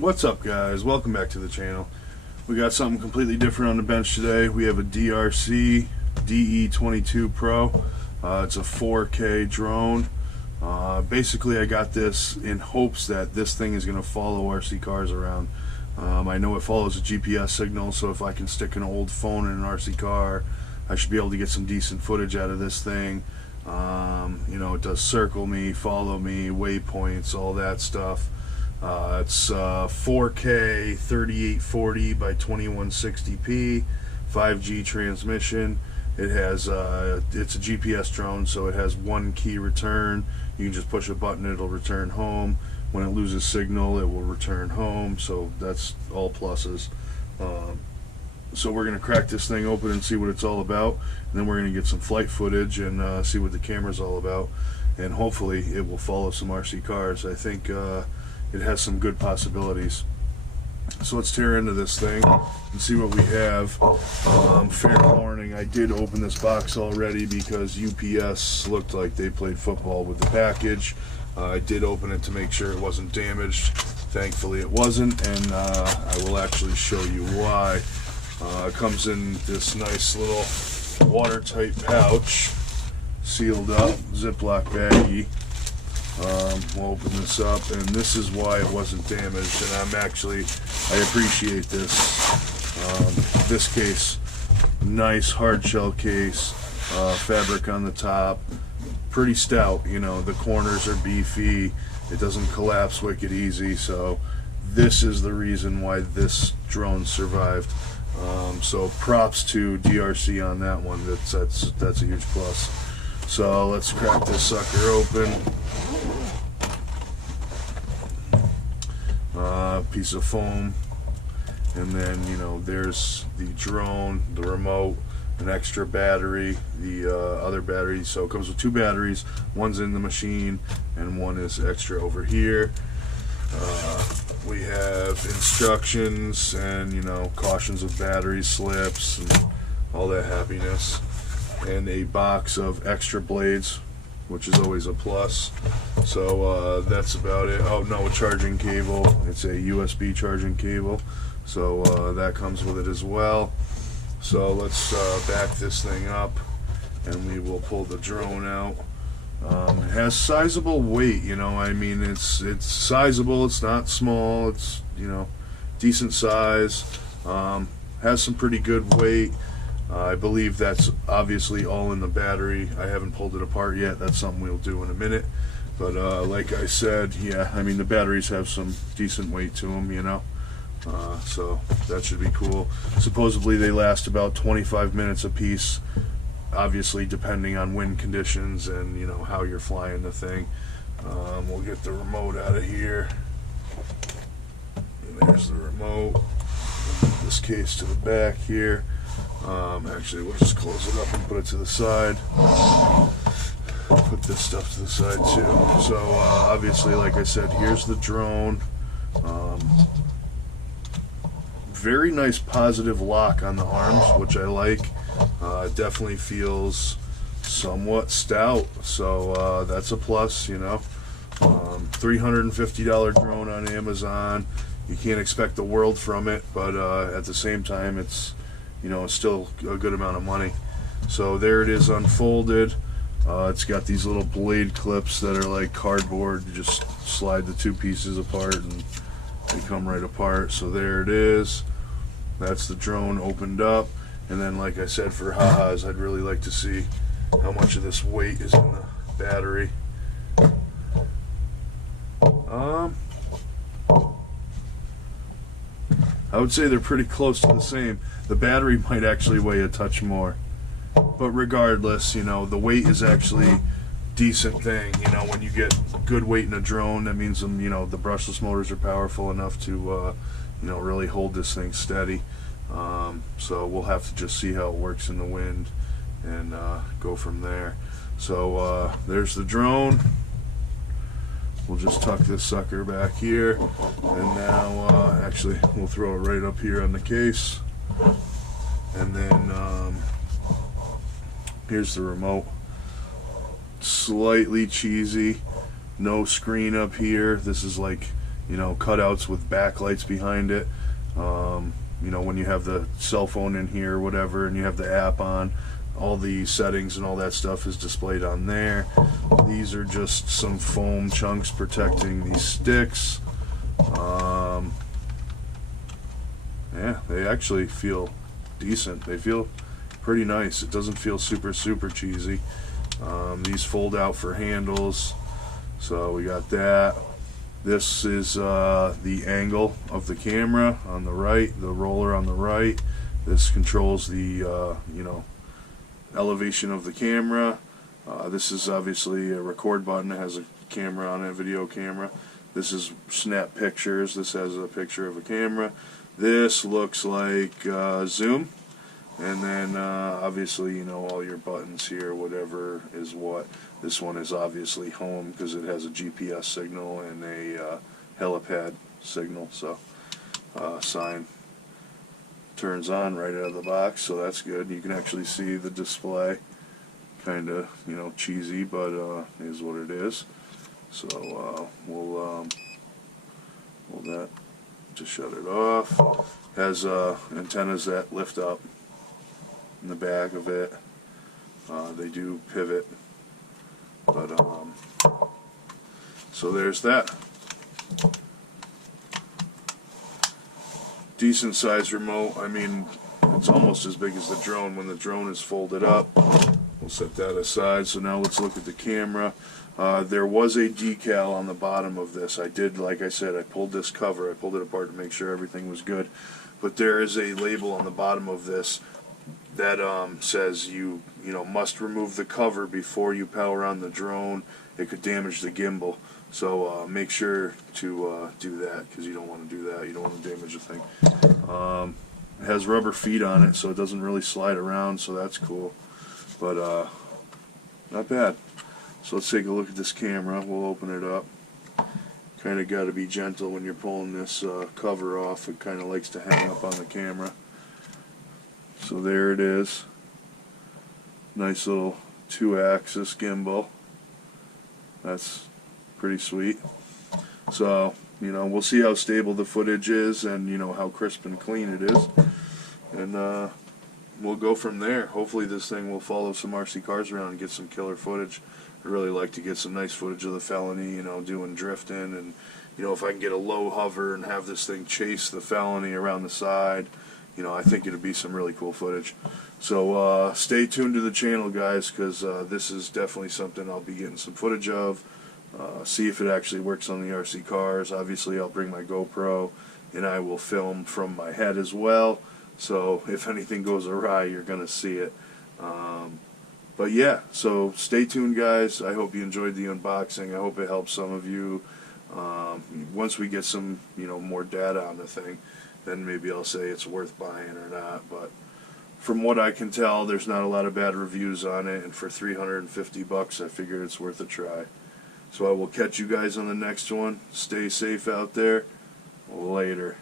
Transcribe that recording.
What's up, guys? Welcome back to the channel. We got something completely different on the bench today. We have a Deerc De22 Pro. It's a 4K drone. Basically, I got this in hopes that this thing is going to follow RC cars around. I know it follows a GPS signal, so if I can stick an old phone in an RC car, I should be able to get some decent footage out of this thing. You know, it does circle me, follow me, waypoints, all that stuff. It's 4K 3840 by 2160p, 5G transmission. It has it's a GPS drone, so it has one key return. You can just push a button, it'll return home. When it loses signal, it will return home. So that's all pluses. So we're gonna crack this thing open and see what it's all about, and then we're gonna get some flight footage and see what the camera's all about, and hopefully it will follow some RC cars. I think it has some good possibilities. So let's tear into this thing and see what we have. Fair warning, I did open this box already because UPS looked like they played football with the package. I did open it to make sure it wasn't damaged. Thankfully it wasn't, and I will actually show you why. It comes in this nice little watertight pouch, sealed up, Ziploc baggie. We'll open this up, and this is why it wasn't damaged, and I appreciate this. This case, nice hard shell case, fabric on the top, pretty stout, you know, the corners are beefy, it doesn't collapse wicked easy, so this is the reason why this drone survived. So props to DRC on that one. That's a huge plus. So let's crack this sucker open. Piece of foam, and then, you know, there's the drone, the remote, an extra battery, the other battery. So it comes with two batteries, one's in the machine and one is extra over here. We have instructions and, you know, cautions of battery slips and all that happiness, and a box of extra blades, which is always a plus. So that's about it. Oh no, a charging cable. It's a USB charging cable, so that comes with it as well. So let's back this thing up and we will pull the drone out. It has sizable weight, you know, I mean, it's sizable, it's not small, it's, you know, decent size. Has some pretty good weight. I believe that's obviously all in the battery. I haven't pulled it apart yet. That's something we'll do in a minute. But like I said, yeah, I mean, the batteries have some decent weight to them, you know. So that should be cool. Supposedly they last about 25 minutes a piece, obviously depending on wind conditions and, you know, how you're flying the thing. We'll get the remote out of here. And there's the remote. We'll move this case to the back here. Actually, we'll just close it up and put it to the side. Put this stuff to the side too. So obviously, like I said, here's the drone. Very nice positive lock on the arms, which I like. Definitely feels somewhat stout, so that's a plus, you know. $350 drone on Amazon. You can't expect the world from it, but at the same time, it's, you know, it's still a good amount of money. So there it is unfolded. It's got these little blade clips that are like cardboard. You just slide the two pieces apart and they come right apart. So there it is. That's the drone opened up. And then, like I said, for ha-has, I'd really like to see how much of this weight is in the battery. I would say they're pretty close to the same. The battery might actually weigh a touch more. But regardless, you know, the weight is actually decent thing. You know, when you get good weight in a drone, that means, you know, the brushless motors are powerful enough to, you know, really hold this thing steady. So we'll have to just see how it works in the wind and go from there. So there's the drone. We'll just tuck this sucker back here, and now actually we'll throw it right up here on the case, and then here's the remote. Slightly cheesy, no screen up here. This is like, you know, cutouts with backlights behind it. You know, when you have the cell phone in here or whatever and you have the app on, all the settings and all that stuff is displayed on there. These are just some foam chunks protecting these sticks. Yeah, they actually feel decent. They feel pretty nice. It doesn't feel super cheesy. These fold out for handles, so we got that. This is the angle of the camera on the right, the roller on the right. This controls the you know, elevation of the camera. This is obviously a record button. It has a camera on it, video camera. This is snap pictures. This has a picture of a camera. This looks like zoom. And then obviously, you know, all your buttons here, whatever is what. This one is obviously home because it has a GPS signal and a helipad signal. So sign turns on right out of the box, so that's good. You can actually see the display. Kind of, you know, cheesy, but is what it is. So we'll that to shut it off. Has antennas that lift up in the back of it. They do pivot, but so there's that. Decent sized remote. I mean, it's almost as big as the drone when the drone is folded up. We'll set that aside. So now let's look at the camera. There was a decal on the bottom of this. I did, like I said, I pulled this cover. I pulled it apart to make sure everything was good. But there is a label on the bottom of this that says you know, must remove the cover before you power on the drone. It could damage the gimbal. So make sure to do that, because you don't want to do that. You don't want to damage the thing. It has rubber feet on it, so it doesn't really slide around, so that's cool. But not bad. So let's take a look at this camera. We'll open it up. Kind of got to be gentle when you're pulling this cover off. It kind of likes to hang up on the camera. So there it is. Nice little 2-axis gimbal. That's pretty sweet. So, you know, we'll see how stable the footage is and, you know, how crisp and clean it is. And we'll go from there. Hopefully this thing will follow some RC cars around and get some killer footage. I'd really like to get some nice footage of the Felony, you know, doing drifting, and, you know, if I can get a low hover and have this thing chase the Felony around the side, you know, I think it'd be some really cool footage. So stay tuned to the channel, guys, because this is definitely something I'll be getting some footage of. See if it actually works on the RC cars. Obviously I'll bring my GoPro and I will film from my head as well, so if anything goes awry, you're gonna see it. But yeah, so stay tuned, guys. I hope you enjoyed the unboxing. I hope it helps some of you. Once we get some, you know, more data on the thing, then maybe I'll say it's worth buying or not. But from what I can tell, there's not a lot of bad reviews on it, and for $350 I figured it's worth a try. So I will catch you guys on the next one. Stay safe out there. Later.